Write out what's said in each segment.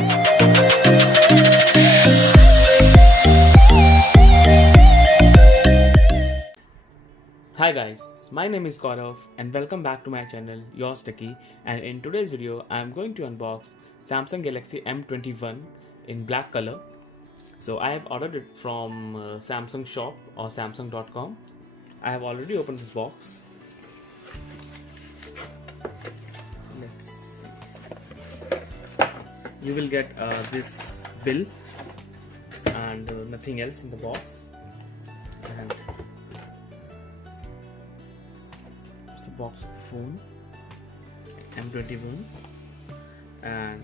Hi guys, my name is Gaurav and welcome back to my channel Yours Techie, and in today's video I am going to unbox Samsung Galaxy M21 in black color. So I have ordered it from Samsung shop or samsung.com. I have already opened this box. Let's see. You will get this bill and nothing else in the box, and the box of the phone M21, and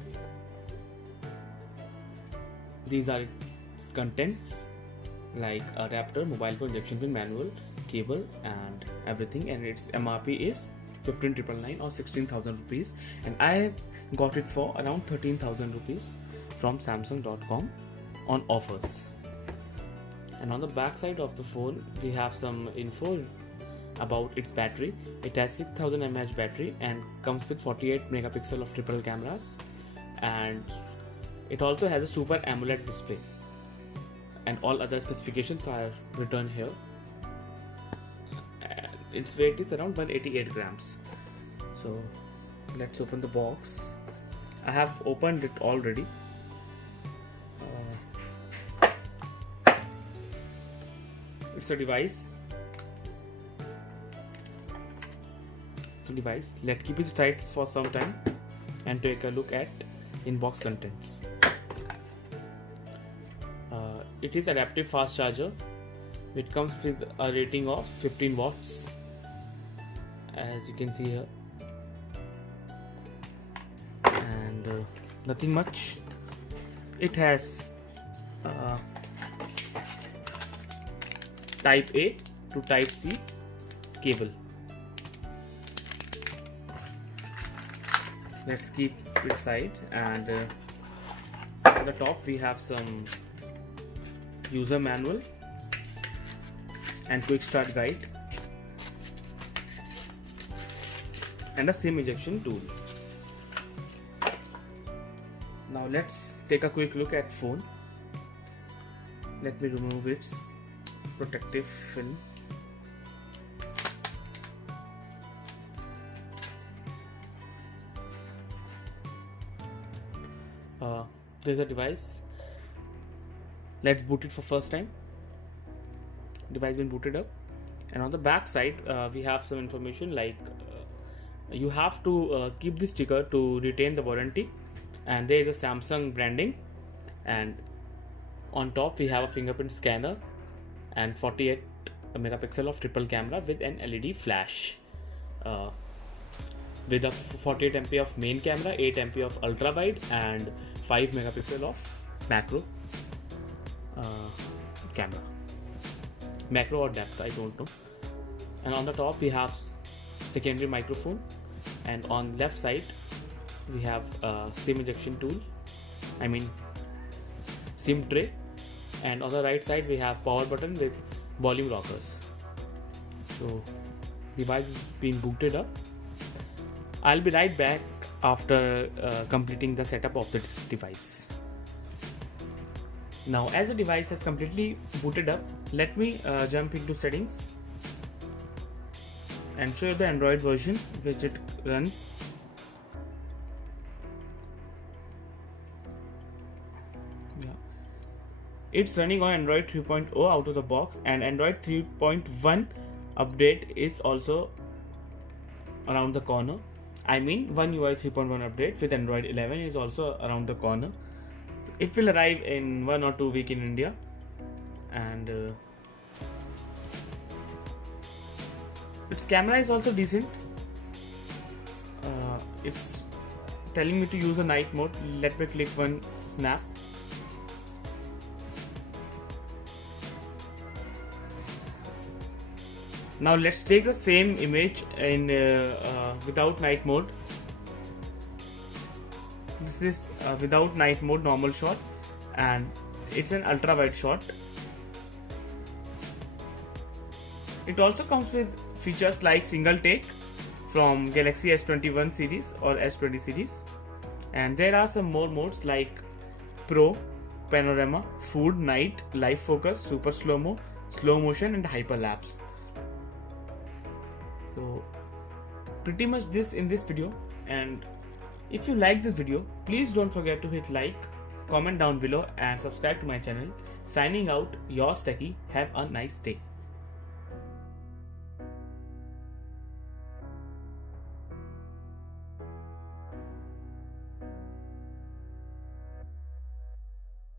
these are its contents, like a adapter, mobile phone injection pin, manual, cable and everything, and its MRP is 15,999 or 16,000 rupees, and I got it for around 13,000 rupees from samsung.com on offers. And on the back side of the phone we have some info about its battery. It has 6000 mAh battery and comes with 48 megapixel of triple cameras, and it also has a Super AMOLED display, and all other specifications are written here. And its weight is around 188 grams. So let's open the box. I have opened it already. It's a device. Let's keep it tight for some time and take a look at in-box contents. It is adaptive fast charger. It comes with a rating of 15 watts, as you can see here, and nothing much. It has Type A to Type C cable. Let's keep it aside, and on the top we have some user manual and quick start guide and a SIM ejection tool. Now let's take a quick look at phone. Let me remove its protective film. There's a device. Let's boot it for first time. Device been booted up, and on the back side we have some information like you have to keep the sticker to retain the warranty, and there is a Samsung branding, and on top we have a fingerprint scanner and 48 megapixel of triple camera with an LED flash, with a 48 MP of main camera, 8 MP of ultra wide and 5 megapixel of macro camera, macro or depth, I don't know. And on the top we have secondary microphone, and on left side we have a SIM ejection tool, I mean SIM tray, and on the right side we have power button with volume rockers. So device is being booted up. I'll be right back after completing the setup of this device. Now, as the device has completely booted up, let me jump into settings and show you the Android version which it runs. Yeah. It's running on Android 3.0 out of the box, and Android 3.1 update is also around the corner. I mean, One UI 3.1 update with Android 11 is also around the corner. So it will arrive in 1 or 2 weeks in India, and its camera is also decent. It's telling me to use a night mode. Let me click one snap. Now let's take the same image in without night mode. This is without night mode normal shot, and it's an ultra wide shot. It also comes with features like single take from Galaxy S21 series or S20 series, and there are some more modes like Pro, Panorama, Food, Night, Live Focus, Super Slow-Mo, Slow Motion and Hyperlapse. So pretty much this in this video, and if you like this video, please don't forget to hit like, comment down below and subscribe to my channel. Signing out, yours Techie. Have a nice day.